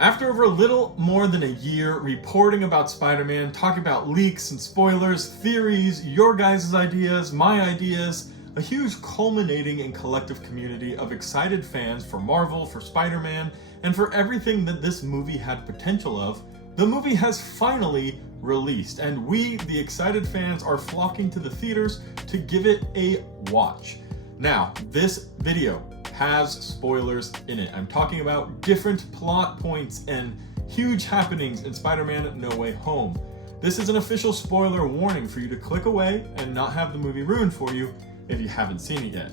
After over a little more than a year reporting about Spider-Man, talking about leaks and spoilers, theories, your guys' ideas, my ideas, a huge culminating and collective community of excited fans for Marvel, for Spider-Man, and for everything that this movie had potential of, the movie has finally released, and we, the excited fans, are flocking to the theaters to give it a watch. Now, this video has spoilers in it. I'm talking about different plot points and huge happenings in Spider-Man No Way Home. This is an official spoiler warning for you to click away and not have the movie ruined for you if you haven't seen it yet.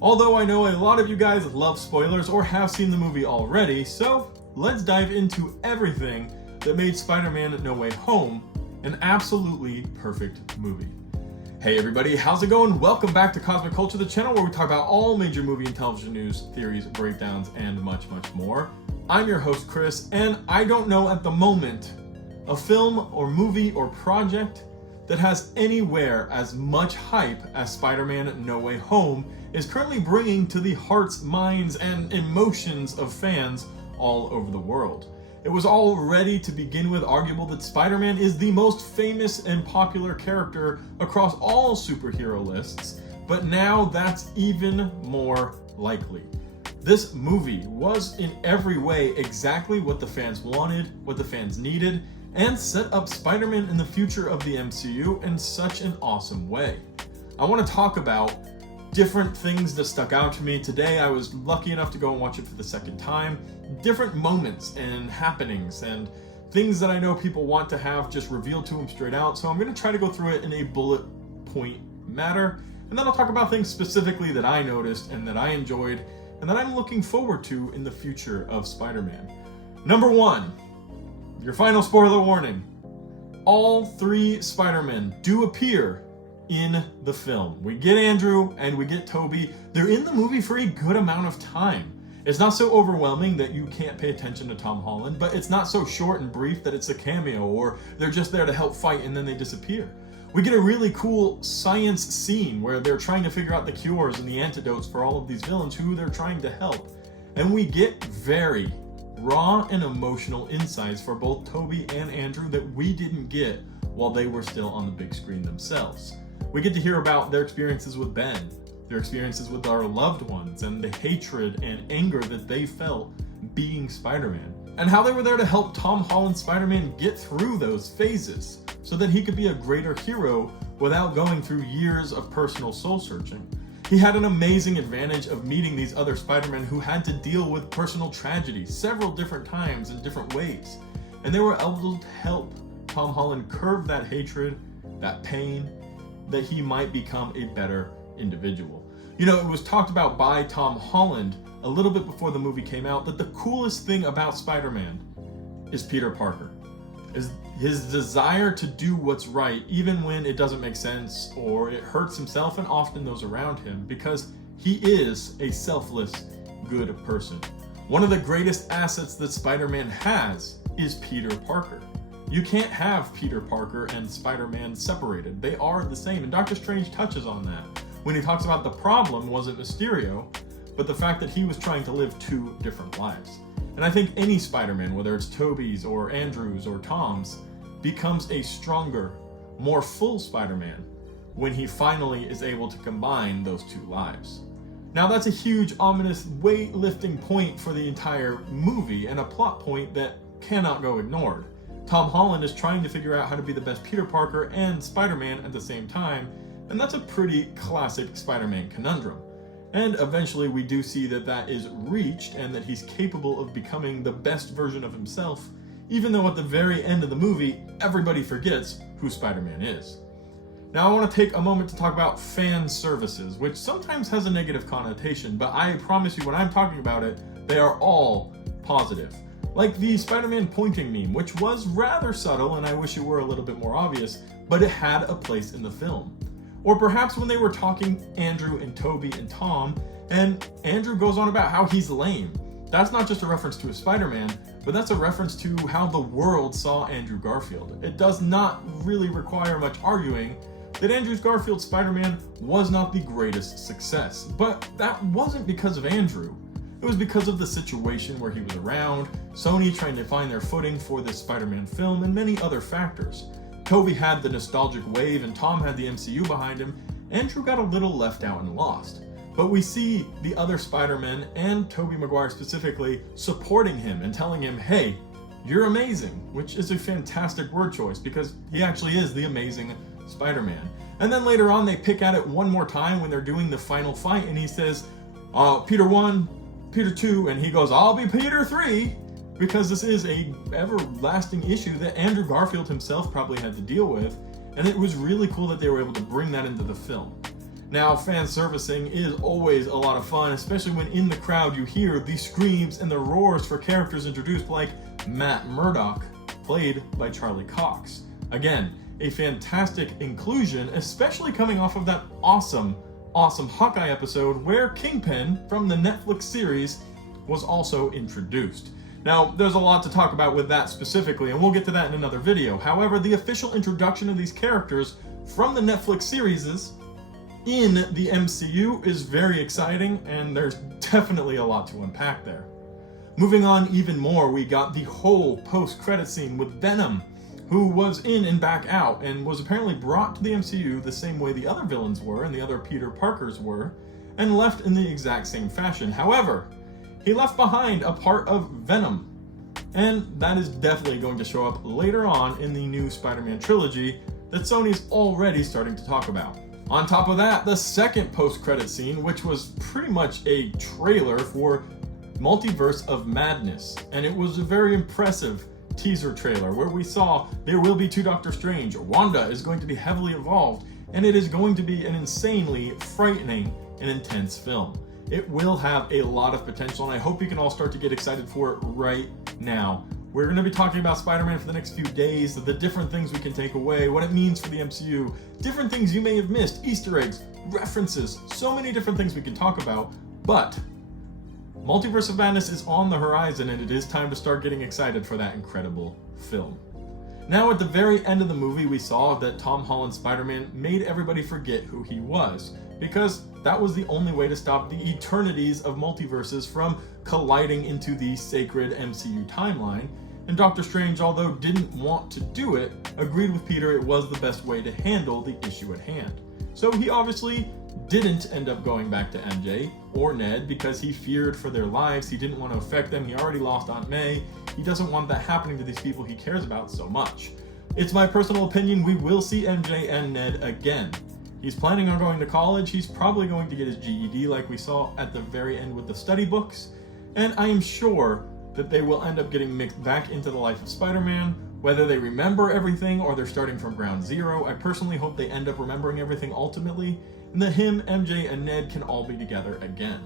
Although I know a lot of you guys love spoilers or have seen the movie already, so let's dive into everything that made Spider-Man No Way Home an absolutely perfect movie. Hey everybody, how's it going? Welcome back to Cosmic Culture, the channel where we talk about all major movie and television news, theories, breakdowns, and much more. I'm your host, Chris, and I don't know at the moment a film or movie or project that has anywhere as much hype as Spider-Man No Way Home is currently bringing to the hearts, minds, and emotions of fans all over the world. It was already, to begin with, arguable that Spider-Man is the most famous and popular character across all superhero lists, but now that's even more likely. This movie was in every way exactly what the fans wanted, what the fans needed, and set up Spider-Man in the future of the MCU in such an awesome way. I want to talk about different things that stuck out to me. Today I was lucky enough to go and watch it for the second time. Different moments and happenings and things that I know people want to have just revealed to them straight out. So I'm going to try to go through it in a bullet point manner. And then I'll talk about things specifically that I noticed and that I enjoyed and that I'm looking forward to in the future of Spider-Man. Number one, your final spoiler warning. All three Spider-Men do appear in the film. We get Andrew and we get Tobey. They're in the movie for a good amount of time. It's not so overwhelming that you can't pay attention to Tom Holland, but it's not so short and brief that it's a cameo or they're just there to help fight and then they disappear. We get a really cool science scene where they're trying to figure out the cures and the antidotes for all of these villains who they're trying to help. And we get very raw and emotional insights for both Tobey and Andrew that we didn't get while they were still on the big screen themselves. We get to hear about their experiences with Ben, their experiences with our loved ones, and the hatred and anger that they felt being Spider-Man, and how they were there to help Tom Holland's Spider-Man get through those phases so that he could be a greater hero without going through years of personal soul-searching. He had an amazing advantage of meeting these other Spider-Men who had to deal with personal tragedy several different times in different ways, and they were able to help Tom Holland curb that hatred, that pain, that he might become a better individual. You know, it was talked about by Tom Holland a little bit before the movie came out that the coolest thing about Spider-Man is Peter Parker. Is his desire to do what's right even when it doesn't make sense or it hurts himself and often those around him, because he is a selfless, good person. One of the greatest assets that Spider-Man has is Peter Parker. You can't have Peter Parker and Spider-Man separated. They are the same, and Doctor Strange touches on that when he talks about the problem wasn't Mysterio, but the fact that he was trying to live two different lives. And I think any Spider-Man, whether it's Tobey's or Andrew's or Tom's, becomes a stronger, more full Spider-Man when he finally is able to combine those two lives. Now that's a huge, ominous, weight-lifting point for the entire movie and a plot point that cannot go ignored. Tom Holland is trying to figure out how to be the best Peter Parker and Spider-Man at the same time, and that's a pretty classic Spider-Man conundrum. And eventually we do see that that is reached and that he's capable of becoming the best version of himself, even though at the very end of the movie, everybody forgets who Spider-Man is. Now I want to take a moment to talk about fan services, which sometimes has a negative connotation, but I promise you when I'm talking about it, they are all positive. Like the Spider-Man pointing meme, which was rather subtle and I wish it were a little bit more obvious, but it had a place in the film. Or perhaps when they were talking Andrew and Tobey and Tom, and Andrew goes on about how he's lame. That's not just a reference to a Spider-Man, but that's a reference to how the world saw Andrew Garfield. It does not really require much arguing that Andrew Garfield's Spider-Man was not the greatest success, but that wasn't because of Andrew. It was because of the situation where he was around, Sony trying to find their footing for this Spider-Man film, and many other factors. Tobey had the nostalgic wave and Tom had the MCU behind him. Andrew got a little left out and lost. But we see the other Spider-Men, and Tobey Maguire specifically, supporting him and telling him, hey, you're amazing, which is a fantastic word choice because he actually is the amazing Spider-Man. And then later on they pick at it one more time when they're doing the final fight and he says, Peter 1, Peter 2, and he goes, I'll be Peter 3, because this is a everlasting issue that Andrew Garfield himself probably had to deal with, and it was really cool that they were able to bring that into the film. Now, fan servicing is always a lot of fun, especially when in the crowd you hear the screams and the roars for characters introduced like Matt Murdock, played by Charlie Cox. Again, a fantastic inclusion, especially coming off of that awesome Hawkeye episode where Kingpin from the Netflix series was also introduced. Now, there's a lot to talk about with that specifically, and we'll get to that in another video. However, the official introduction of these characters from the Netflix series in the MCU is very exciting, and there's definitely a lot to unpack there. Moving on even more, we got the whole post-credit scene with Venom, who was in and back out, and was apparently brought to the MCU the same way the other villains were, and the other Peter Parkers were, and left in the exact same fashion. However, he left behind a part of Venom, and that is definitely going to show up later on in the new Spider-Man trilogy that Sony's already starting to talk about. On top of that, the second post-credit scene, which was pretty much a trailer for Multiverse of Madness, and it was a very impressive teaser trailer where we saw there will be two Doctor Strange, Wanda is going to be heavily involved, and it is going to be an insanely frightening and intense film. It will have a lot of potential, and I hope you can all start to get excited for it right now. We're going to be talking about Spider-Man for the next few days, the different things we can take away, what it means for the MCU, different things you may have missed, Easter eggs, references, so many different things we can talk about, but Multiverse of Madness is on the horizon, and it is time to start getting excited for that incredible film. Now, at the very end of the movie, we saw that Tom Holland's Spider-Man made everybody forget who he was, because that was the only way to stop the eternities of multiverses from colliding into the sacred MCU timeline, and Doctor Strange, although didn't want to do it, agreed with Peter it was the best way to handle the issue at hand. So he obviously didn't end up going back to MJ or Ned because he feared for their lives. He didn't want to affect them. He already lost Aunt May. He doesn't want that happening to these people he cares about so much. It's my personal opinion we will see MJ and Ned again. He's planning on going to college. He's probably going to get his GED like we saw at the very end with the study books. And I am sure that they will end up getting mixed back into the life of Spider-Man, whether they remember everything or they're starting from ground zero. I personally hope they end up remembering everything ultimately, and that him, MJ, and Ned can all be together again.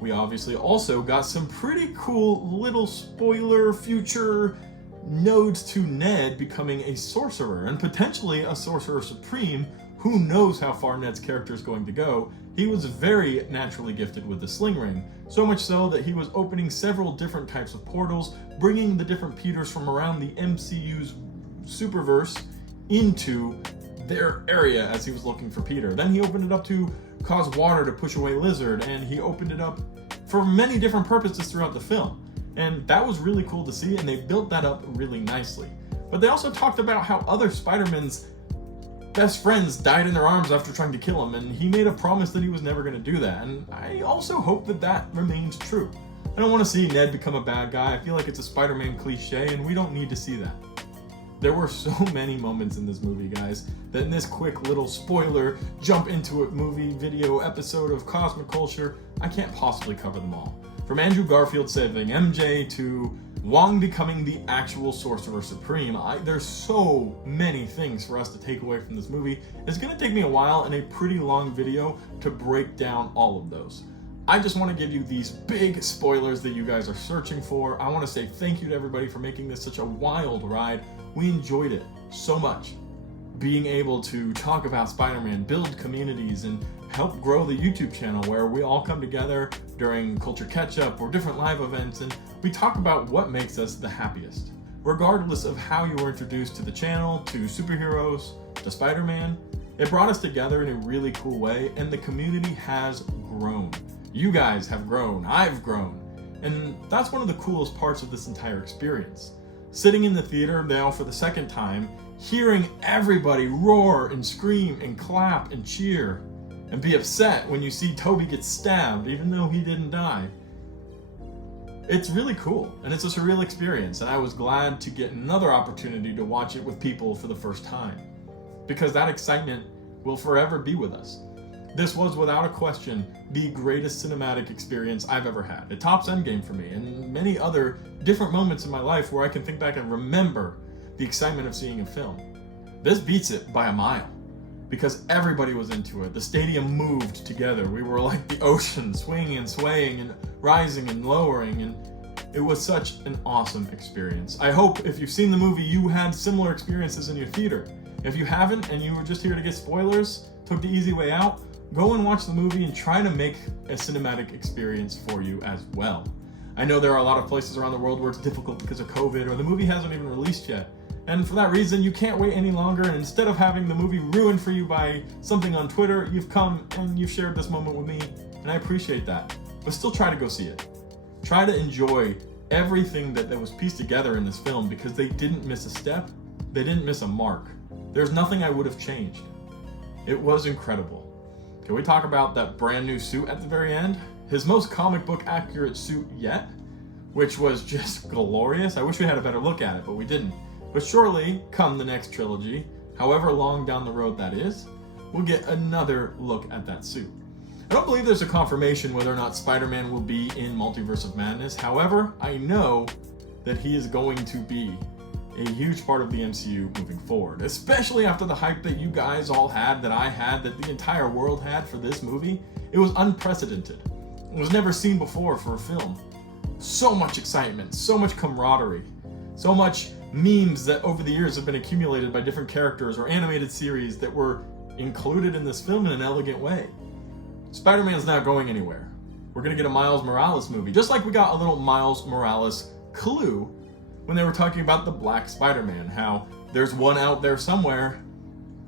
We obviously also got some pretty cool little spoiler future nodes to Ned becoming a sorcerer, and potentially a sorcerer supreme. Who knows how far Ned's character is going to go. He was very naturally gifted with the sling ring, so much so that he was opening several different types of portals, bringing the different Peters from around the MCU's superverse into their area as he was looking for Peter. Then he opened it up to cause water to push away Lizard, and he opened it up for many different purposes throughout the film. And that was really cool to see, and they built that up really nicely. But they also talked about how other Spider-Man's best friends died in their arms after trying to kill him, and he made a promise that he was never going to do that, and I also hope that that remains true. I don't want to see Ned become a bad guy. I feel like it's a Spider-Man cliche, and we don't need to see that. There were so many moments in this movie, guys, that in this quick little spoiler, jump into it movie, video, episode of Cosmic Culture, I can't possibly cover them all. From Andrew Garfield saving MJ to Wong becoming the actual Sorcerer Supreme, there's so many things for us to take away from this movie. It's going to take me a while and a pretty long video to break down all of those. I just want to give you these big spoilers that you guys are searching for. I want to say thank you to everybody for making this such a wild ride. We enjoyed it so much. Being able to talk about Spider-Man, build communities, and help grow the YouTube channel where we all come together during Culture Catch-Up or different live events, and we talk about what makes us the happiest. Regardless of how you were introduced to the channel, to superheroes, to Spider-Man, it brought us together in a really cool way, and the community has grown. You guys have grown, I've grown, And that's one of the coolest parts of this entire experience. Sitting in the theater now for the second time, hearing everybody roar and scream and clap and cheer, and be upset when you see Toby get stabbed even though he didn't die. It's really cool, and it's a surreal experience, and I was glad to get another opportunity to watch it with people for the first time, because that excitement will forever be with us. This was, without a question, the greatest cinematic experience I've ever had. It tops Endgame for me, and many other different moments in my life where I can think back and remember the excitement of seeing a film. This beats it by a mile, because everybody was into it. The stadium moved together. We were like the ocean, swinging and swaying and rising and lowering, and it was such an awesome experience. I hope if you've seen the movie, you had similar experiences in your theater. If you haven't, and you were just here to get spoilers, took the easy way out, go and watch the movie and try to make a cinematic experience for you as well. I know there are a lot of places around the world where it's difficult because of COVID, or the movie hasn't even released yet. And for that reason, you can't wait any longer, and instead of having the movie ruined for you by something on Twitter, you've come and you've shared this moment with me, and I appreciate that. But still try to go see it. Try to enjoy everything that was pieced together in this film, because they didn't miss a step, they didn't miss a mark. There's nothing I would have changed. It was incredible. Can we talk about that brand new suit at the very end? His most comic book accurate suit yet, which was just glorious. I wish we had a better look at it, but we didn't. But surely, come the next trilogy, however long down the road that is, we'll get another look at that suit. I don't believe there's a confirmation whether or not Spider-Man will be in Multiverse of Madness. However, I know that he is going to be a huge part of the MCU moving forward, especially after the hype that you guys all had, that I had, that the entire world had for this movie. It was unprecedented. It was never seen before for a film. So much excitement, so much camaraderie, so much memes that over the years have been accumulated by different characters or animated series that were included in this film in an elegant way. Spider-Man's not going anywhere. We're gonna get a Miles Morales movie, just like we got a little Miles Morales clue when they were talking about the Black Spider-Man, how there's one out there somewhere.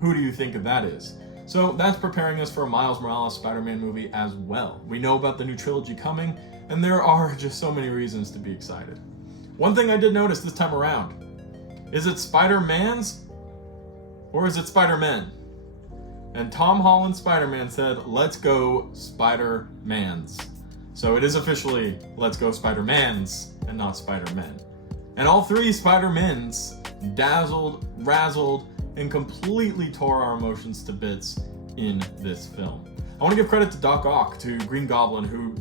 Who do you think that is? So that's preparing us for a Miles Morales Spider-Man movie as well. We know about the new trilogy coming, and there are just so many reasons to be excited. One thing I did notice this time around, is it Spider-Man's or is it Spider-Men? And Tom Holland's Spider-Man said, let's go Spider-Mans. So it is officially, let's go Spider-Mans and not Spider-Men. And all three Spider-Mens dazzled, razzled, and completely tore our emotions to bits in this film. I want to give credit to Doc Ock, to Green Goblin, who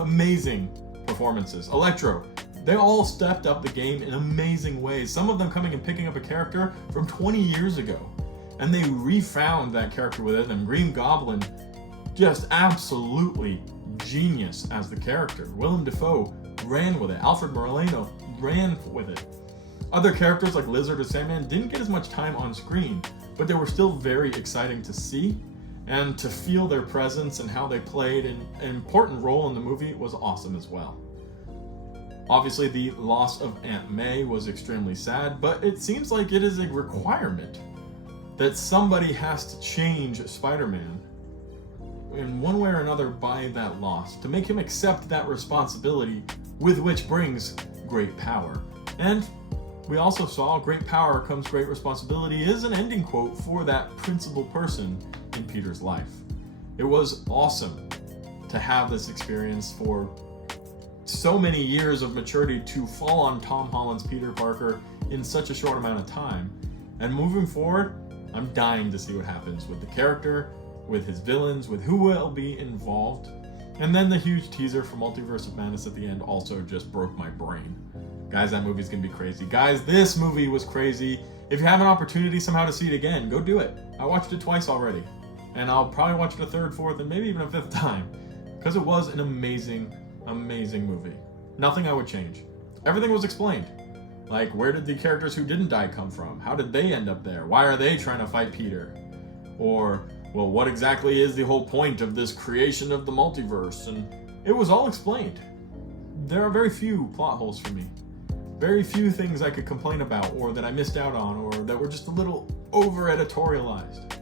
amazing performances. Electro, they all stepped up the game in amazing ways. Some of them coming and picking up a character from 20 years ago, and they refound that character within them. Green Goblin, just absolutely genius as the character. Willem Dafoe ran with it. Alfred Molina ran with it. Other characters like Lizard or Sandman didn't get as much time on screen, but they were still very exciting to see, and to feel their presence and how they played an important role in the movie was awesome as well. Obviously, the loss of Aunt May was extremely sad, but it seems like it is a requirement that somebody has to change Spider-Man in one way or another by that loss, to make him accept that responsibility, with which brings great power. And we also saw great power comes great responsibility is an ending quote for that principal person in Peter's life. It was awesome to have this experience for so many years of maturity to fall on Tom Holland's Peter Parker in such a short amount of time. And moving forward, I'm dying to see what happens with the character, with his villains, with who will be involved. And then the huge teaser for Multiverse of Madness at the end also just broke my brain. Guys, that movie's gonna be crazy. Guys, this movie was crazy. If you have an opportunity somehow to see it again, go do it. I watched it twice already. And I'll probably watch it a third, fourth, and maybe even a fifth time. Because it was an amazing, amazing movie. Nothing I would change. Everything was explained. Like, where did the characters who didn't die come from? How did they end up there? Why are they trying to fight Peter? Or, well, what exactly is the whole point of this creation of the multiverse? And it was all explained. There are very few plot holes for me. Very few things I could complain about, or that I missed out on, or that were just a little over-editorialized.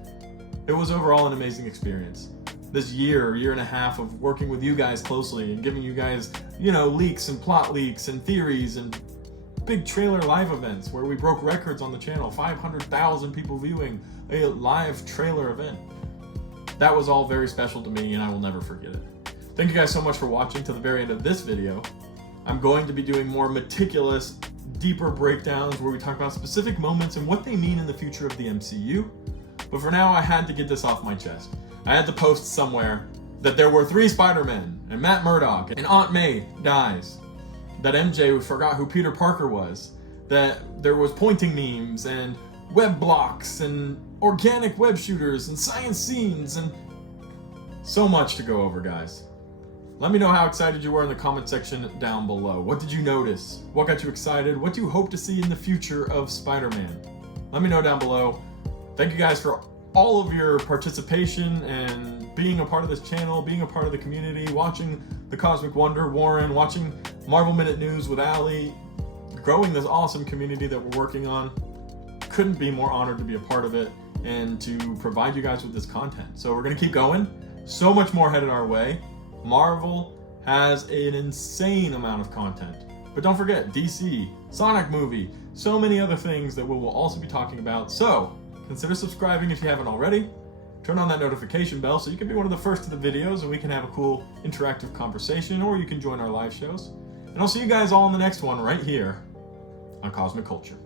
It was overall an amazing experience. this year and a half of working with you guys closely and giving you guys, leaks and plot leaks and theories and big trailer live events where we broke records on the channel, 500,000 people viewing a live trailer event. That was all very special to me, and I will never forget it. Thank you guys so much for watching to the very end of this video. I'm going to be doing more meticulous, deeper breakdowns where we talk about specific moments and what they mean in the future of the MCU. But for now, I had to get this off my chest. I had to post somewhere that there were 3 Spider-Men, and Matt Murdock, and Aunt May dies, that MJ forgot who Peter Parker was, that there was pointing memes, and web blocks, and organic web shooters, and science scenes, and so much to go over, guys. Let me know how excited you were in the comment section down below. What did you notice? What got you excited? What do you hope to see in the future of Spider-Man? Let me know down below. Thank you guys for all of your participation and being a part of this channel, being a part of the community, watching The Cosmic Wonder, Warren, watching Marvel Minute News with Allie, growing this awesome community that we're working on. Couldn't be more honored to be a part of it and to provide you guys with this content. So we're gonna keep going. So much more headed our way. Marvel has an insane amount of content. But don't forget, DC, Sonic movie, so many other things that we will also be talking about. So consider subscribing if you haven't already. Turn on that notification bell so you can be one of the first to the videos and we can have a cool interactive conversation, or you can join our live shows. And I'll see you guys all in the next one right here on Cosmic Culture.